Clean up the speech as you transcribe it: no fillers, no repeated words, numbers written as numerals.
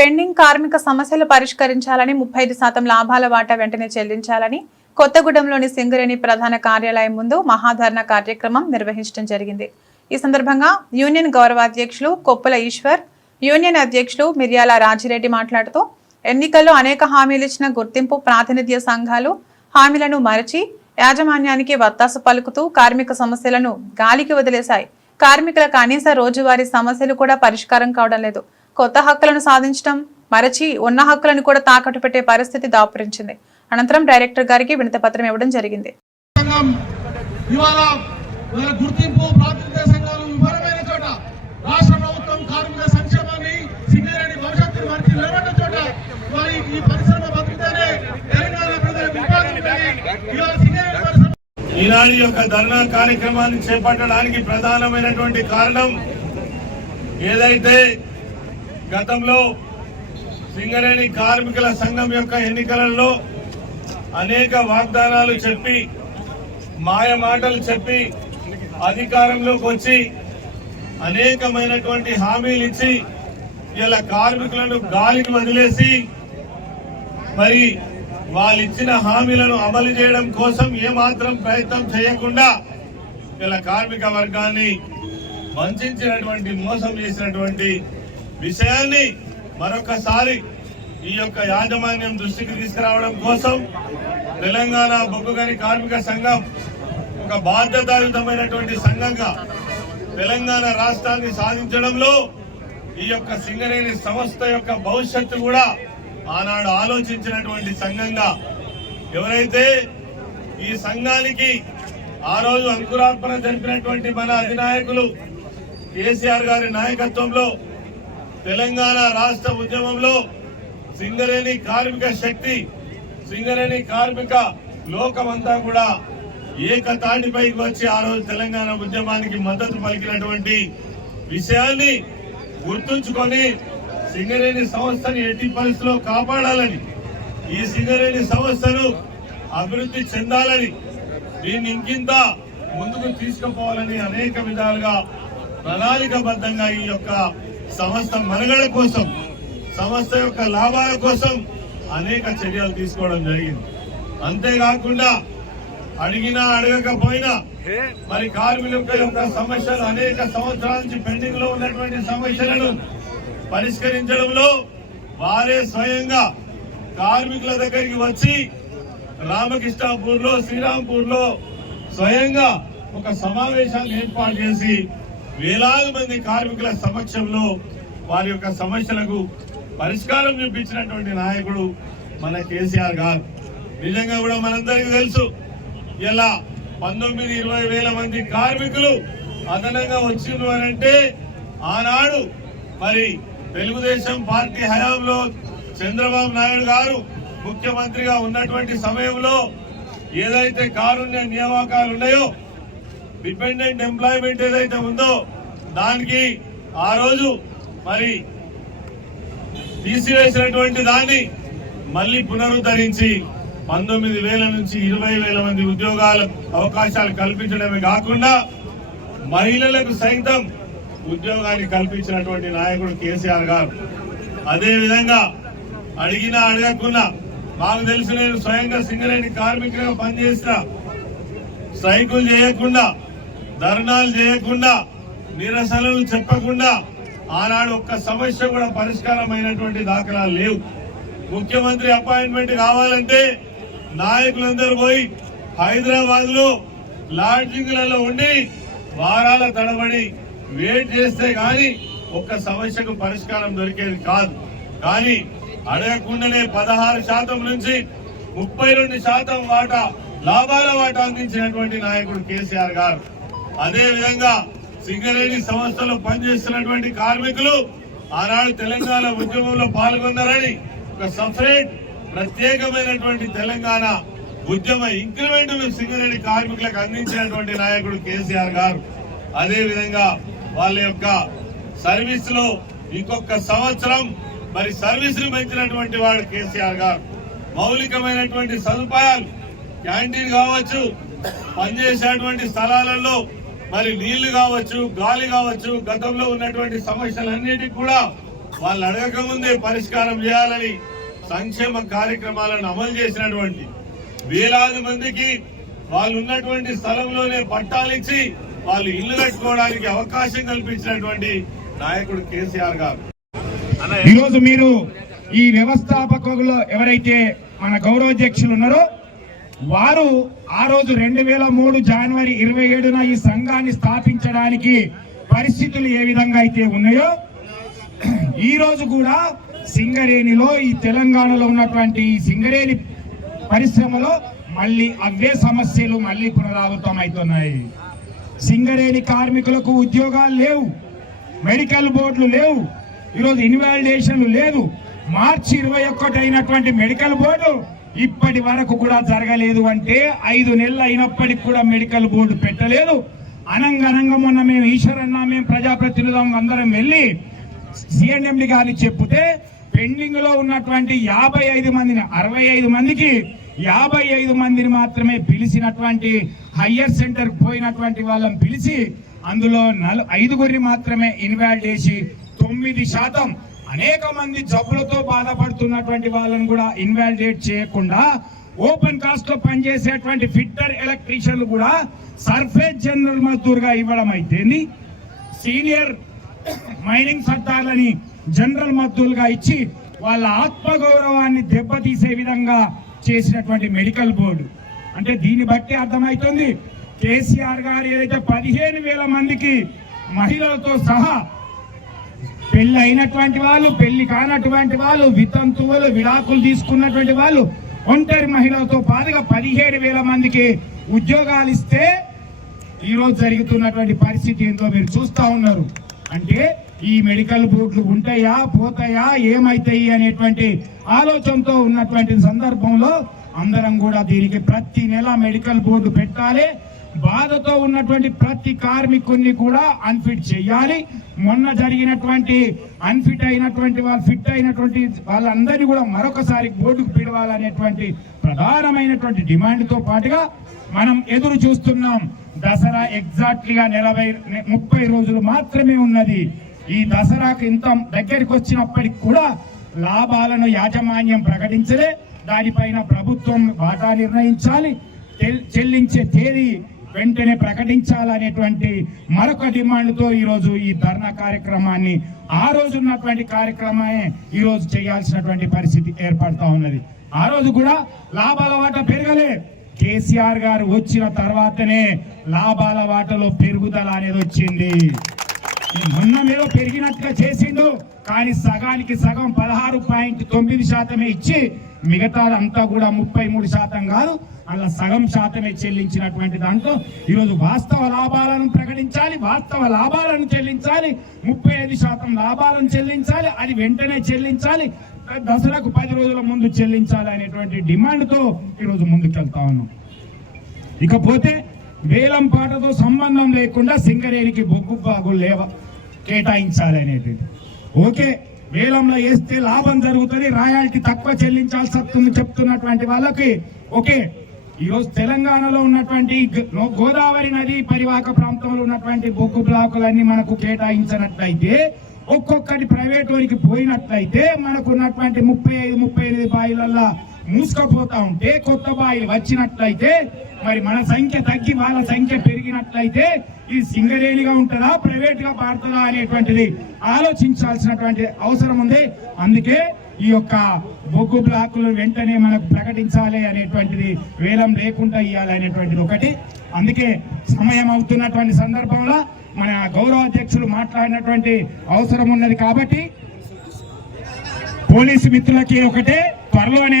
Pending కార్మిక సమస్యలు పరిష్కరించాలని 35% లాభాల వాటా వెంటనే చెల్లించాలని కొత్తగూడెంలోని సింగరేణి ప్రధాన కార్యాలయం ముందు మహాధర్నా కార్యక్రమం నిర్వహించడం జరిగింది। ఈ సందర్భంగా యూనియన్ గౌరవాధ్యక్షులు కొప్పుల ఈశ్వర్, యూనియన్ అధ్యక్షులు మిర్యాల రాజిరెడ్డి మాట్లాడుతూ ఎన్నికల్లో అనేక హామీలు ఇచ్చిన గుర్తింపు ప్రాతినిధ్య సంఘాలు హామీలను మరచి యాజమాన్యానికి వత్తాసు పలుకుతూ కార్మిక సమస్యలను గాలికి వదిలేశాయి। కార్మికుల కనీస రోజువారీ సమస్యలు కూడా పరిష్కారం కావడం లేదు। కొత్త హక్కులను సాధించడం మరచి ఉన్న హక్కులను కూడా తాకట్టు పెట్టే పరిస్థితి దాపురించింది। అనంతరం డైరెక్టర్ గారికి వినతి పత్రం ఇవ్వడం జరిగింది। ఈనాడు యొక్క ధర్నా కార్యక్రమాన్ని చేపట్టడానికి ప్రధానమైనటువంటి కారణం ఏదైతే గతంలో సింగరేణి కార్మికుల సంఘం యొక్క ఎన్నికలలో అనేక వాగ్దానాలు చెప్పి మాయ మాటలు చెప్పి అధికారంలోకి వచ్చి అనేకమైనటువంటి హామీలు ఇచ్చి ఇలా కార్మికులను గాలికి వదిలేసి మరి వాళ్ళు ఇచ్చిన హామీలను అమలు చేయడం కోసం ఏమాత్రం ప్రయత్నం చేయకుండా ఇలా కార్మిక వర్గాన్ని వంచినటువంటి మోసం చేసినటువంటి విషయాన్ని మరొకసారి ఈ యొక్క యాజమాన్యం దృష్టికి తీసుకురావడం కోసం తెలంగాణ బొగ్గుగని కార్మిక సంఘం ఒక బాధ్యతాయుతమైనటువంటి సంఘంగా తెలంగాణ రాష్ట్రాన్ని సాధించడంలో ఈ యొక్క సింగరేణి సంస్థ యొక్క భవిష్యత్తు కూడా ఆనాడు ఆలోచించినటువంటి సంఘంగా ఎవరైతే ఈ సంఘానికి ఆ రోజు అంకురార్పణ జరిపినటువంటి మన అధినాయకులు కేసీఆర్ గారి నాయకత్వంలో తెలంగాణ రాష్ట్ర ఉద్యమంలో సింగరేణి కార్మిక శక్తి, సింగరేణి కార్మిక లోకమంతా కూడా ఏకతాటిపైకి వచ్చి ఆ రోజు తెలంగాణ ఉద్యమానికి మద్దతు పలికినటువంటి విషయాన్ని గుర్తుంచుకొని సింగరేణి సంస్థని ఎట్టి పరిస్థితుల్లో కాపాడాలని, ఈ సింగరేణి సంస్థను అభివృద్ధి చెందాలని, దీన్ని ఇంకింత ముందుకు తీసుకుపోవాలని అనేక విధాలుగా ప్రణాళికబద్ధంగా ఈ యొక్క సంస్థ మనుగడ కోసం, సంస్థ యొక్క లాభాల కోసం అనేక చర్యలు తీసుకోవడం జరిగింది। అంతేకాకుండా అడిగినా అడగకపోయినా మరి కార్మికుల యొక్క సమస్యలు అనేక సంవత్సరాల నుంచి పెండింగ్ లో ఉన్నటువంటి సమస్యలను పరిష్కరించడంలో వారే స్వయంగా కార్మికుల దగ్గరికి వచ్చి రామకృష్ణాపూర్ లో, శ్రీరాంపూర్ లో స్వయంగా ఒక సమావేశాన్ని ఏర్పాటు చేసి వేలాది మంది కార్మికుల సమక్షంలో వారి యొక్క సమస్యలకు పరిష్కారం చూపించినటువంటి నాయకుడు మన కేసీఆర్ గారు। నిజంగా కూడా మనందరికీ తెలుసు, ఇలా 19-20 వేల మంది కార్మికులు అదనంగా వచ్చిండ్రు అనంటే ఆనాడు మరి తెలుగుదేశం పార్టీ హయాంలో చంద్రబాబు నాయుడు గారు ముఖ్యమంత్రిగా ఉన్నటువంటి సమయంలో ఏదైతే కారుణ్య నియామకాలు ఉన్నాయో, డిపెండెంట్ ఎంప్లాయ్మెంట్ ఏదైతే ఉందో దానికి ఆ రోజు మరి తీసివేసినటువంటి దాన్ని మళ్లీ పునరుద్ధరించి 19,000 నుంచి 20,000 మంది ఉద్యోగాల అవకాశాలు కల్పించడమే కాకుండా మహిళలకు సైతం ఉద్యోగాన్ని కల్పించినటువంటి నాయకుడు కేసీఆర్ గారు। అదే విధంగా అడిగినా అడగకున్నా మాకు తెలిసి నేను స్వయంగా సింగరేణి కార్మికులుగా పనిచేసిన, స్ట్రైకులు చేయకుండా, ధర్నాలు చేయకుండా, నిరసనలు చెప్పకుండా ఆనాడు ఒక్క సమస్య కూడా పరిష్కారం అయినటువంటి దాఖలాలు లేవు। ముఖ్యమంత్రి అపాయింట్మెంట్ కావాలంటే నాయకులందరూ పోయి హైదరాబాద్ లో లాడ్జింగ్లలో ఉండి వారాల తడబడి వెయిట్ చేస్తే గాని ఒక్క సమస్యకు పరిష్కారం దొరికేది కాదు। కానీ అడగకుండానే 16% నుంచి 32% వాటా, లాభాల వాటా అందించినటువంటి నాయకుడు కేసీఆర్ గారు। అదే విధంగా సింగరేణి సంస్థలో పనిచేస్తున్నటువంటి కార్మికులు ఆనాడు తెలంగాణ ఉద్యమంలో పాల్గొన్నారని ఒక సపరేట్ ప్రత్యేకమైనటువంటి తెలంగాణ ఉద్యమ ఇంక్రిమెంట్ సింగరేణి కార్మికులకు అందించినటువంటి నాయకుడు కేసీఆర్ గారు। అదే విధంగా వాళ్ళ యొక్క సర్వీస్ లో ఇంకొక సంవత్సరం మరి సర్వీస్ ని పెంచినటువంటి వాడు కేసీఆర్ గారు। మౌలికమైనటువంటి సదుపాయాలు, క్యాంటీన్ కావచ్చు, పనిచేసేటువంటి స్థలాలలో మరి నీళ్లు కావచ్చు, గాలి కావచ్చు, గతంలో ఉన్నటువంటి సమస్యలన్నిటికీ కూడా వాళ్ళు అడగక ముందే పరిష్కారం చేయాలని సంక్షేమ కార్యక్రమాలను అమలు చేసినటువంటి వేలాది మందికి వాళ్ళు ఉన్నటువంటి స్థలంలోనే పట్టాలిచ్చి వాళ్ళు ఇల్లు కట్టుకోవడానికి అవకాశం కల్పించినటువంటి నాయకుడు కేసీఆర్ గారు. ఈరోజు మీరు ఈ వ్యవస్థాపకులు ఎవరైతే మన గౌరవాధ్యక్షులు ఉన్నారో వారు ఆ రోజు 2003 జనవరి 27న ఈ సంఘాన్ని స్థాపించడానికి పరిస్థితులు ఏ విధంగా అయితే ఉన్నాయో ఈ రోజు కూడా సింగరేణిలో ఈ తెలంగాణలో ఉన్నటువంటి ఈ సింగరేణి పరిశ్రమలో మళ్ళీ అవే సమస్యలు మళ్ళీ పునరావృతం అవుతున్నాయి. సింగరేణి కార్మికులకు ఉద్యోగాలు లేవు, మెడికల్ బోర్డులు లేవు, ఈరోజు ఇన్వాలిడేషన్లు లేదు. మార్చి 21 అయినటువంటి మెడికల్ బోర్డు ఇప్పటి వరకు కూడా జరగలేదు. అంటే 5 నెలలు అయినప్పటికి కూడా మెడికల్ బోర్డు పెట్టలేదు. అనంగనంగా మొన్న మేము ఈశ్వరన్న మేము ప్రజాప్రతినిధులం అందరం వెళ్ళి సిఎండి గారిని చెప్తే పెండింగ్ లో ఉన్నటువంటి 55 మందిని 65 మందికి 55 మందిని మాత్రమే పిలిచినటువంటి హయ్యర్ సెంటర్ పోయినటువంటి వాళ్ళని పిలిచి అందులో 5గురిని మాత్రమే ఇన్వాల్వ్ చేసి 9% అనేక మంది జబ్బులతో బాధపడుతున్నటువంటి వాళ్ళని కూడా ఇన్వాలిడేట్ చేయకుండా ఓపెన్ కాస్ట్ లో పనిచేసేటువంటి ఫిట్టర్ ఎలక్ట్రీషియన్లు కూడా సర్ఫేస్ జనరల్ మజ్దూర్ గా ఇవ్వడం అయితేంది, సీనియర్ మైనింగ్ సర్దార్లని జనరల్ మజ్దూర్గా ఇచ్చి వాళ్ళ ఆత్మగౌరవాన్ని దెబ్బతీసే విధంగా చేసినటువంటి మెడికల్ బోర్డు. అంటే దీన్ని బట్టి అర్థమవుతుంది కేసీఆర్ గారు ఏదైతే 15,000 మందికి మహిళలతో సహా పెళ్లి అయినటువంటి వాళ్ళు, పెళ్లి కానటువంటి వాళ్ళు, వితంతువులు, విడాకులు తీసుకున్నటువంటి వాళ్ళు, ఒంటరి మహిళలతో పాటుగా 17,000 మందికి ఉద్యోగాలు ఇస్తే ఈరోజు జరుగుతున్నటువంటి పరిస్థితి ఏంటో మీరు చూస్తా ఉన్నారు. అంటే ఈ మెడికల్ బోర్డులు ఉంటాయా పోతాయా ఏమైతాయి అనేటువంటి ఆలోచనతో ఉన్నటువంటి సందర్భంలో అందరం కూడా దీనికి ప్రతి నెల మెడికల్ బోర్డు పెట్టాలి. బాధతో ఉన్నటువంటి ప్రతి కార్మికుడిని కూడా అన్ఫిట్ చేయాలి. మొన్న జరిగినటువంటి అన్ఫిట్ అయినటువంటి వాళ్ళు ఫిట్ అయినటువంటి వాళ్ళందరినీ కూడా మరొకసారి బోర్డుకు పిలవాలనేటువంటి ప్రధానమైనటువంటి డిమాండ్తో పాటుగా మనం ఎదురు చూస్తున్నాం. దసరా ఎగ్జాక్ట్లీగా 30 రోజులు మాత్రమే ఉన్నది. ఈ దసరాకు ఇంత దగ్గరికి వచ్చినప్పటికి కూడా లాభాలను యాజమాన్యం ప్రకటించలే. దానిపైన ప్రభుత్వం వాటా నిర్ణయించాలి, చెల్లించే తేదీ వెంటనే ప్రకటించాలనేటువంటి మరొక డిమాండ్తో ఈరోజు ఈ ధర్నా కార్యక్రమాన్ని ఆ రోజు ఉన్నటువంటి కార్యక్రమమే ఈరోజు చేయాల్సినటువంటి పరిస్థితి ఏర్పడతా ఉన్నది. ఆ రోజు కూడా లాభాల వాటా పెరగలే. కేసీఆర్ గారు వచ్చిన తర్వాతనే లాభాల వాటలో పెరుగుదల అనేది వచ్చింది. మొన్న మీద పెరిగినట్టుగా చేసిండు, కానీ సగానికి సగం 16.9% ఇచ్చి మిగతాదంతా కూడా 33% కాదు, అలా సగం శాతమే చెల్లించినటువంటి దాంట్లో ఈరోజు వాస్తవ లాభాలను ప్రకటించాలి, వాస్తవ లాభాలను చెల్లించాలి, 35% లాభాలను చెల్లించాలి, అది వెంటనే చెల్లించాలి, దసరాకు 10 రోజుల ముందు చెల్లించాలి అనేటువంటి డిమాండ్తో ఈరోజు ముందుకెళ్తా ఉన్నాం. ఇకపోతే వేలం పాటతో సంబంధం లేకుండా సింగరేణికి బొగ్గు బాగులు కేటాయించాలి అనేది ఓకే. వేలంలో వేస్తే లాభం జరుగుతుంది, రాయల్టీ తక్కువ చెల్లించాల్సి వస్తుంది చెప్తున్నటువంటి వాళ్ళకి ఓకే. ఈరోజు తెలంగాణలో ఉన్నటువంటి గోదావరి నది పరివాహక ప్రాంతంలో ఉన్నటువంటి బొగ్గు బ్లాకులన్నీ మనకు కేటాయించినట్లయితే, ఒక్కొక్కటి ప్రైవేట్ వారికి పోయినట్లయితే మనకు ఉన్నటువంటి 35-38 బాయిలల్లో మూసుకపోతా ఉంటే కొత్త బాయిలు వచ్చినట్లయితే మరి మన సంఖ్య తగ్గి వాళ్ళ సంఖ్య పెరిగినట్లయితే ఇది సింగరేణిగా ఉంటుందా ప్రైవేట్ గా పాడుతుందా అనేటువంటిది ఆలోచించాల్సినటువంటి అవసరం ఉంది. అందుకే ఈ యొక్క బొగ్గు బ్లాకులు వెంటనే మనకు ప్రకటించాలి అనేటువంటిది, వేలం లేకుండా ఇవ్వాలి అనేటువంటిది ఒకటి. అందుకే సమయం అవుతున్నటువంటి సందర్భంలో మన గౌరవ అధ్యక్షులు మాట్లాడినటువంటి అవసరం ఉన్నది. కాబట్టి పోలీసు మిత్రులకి ఒకటే, త్వరలోనే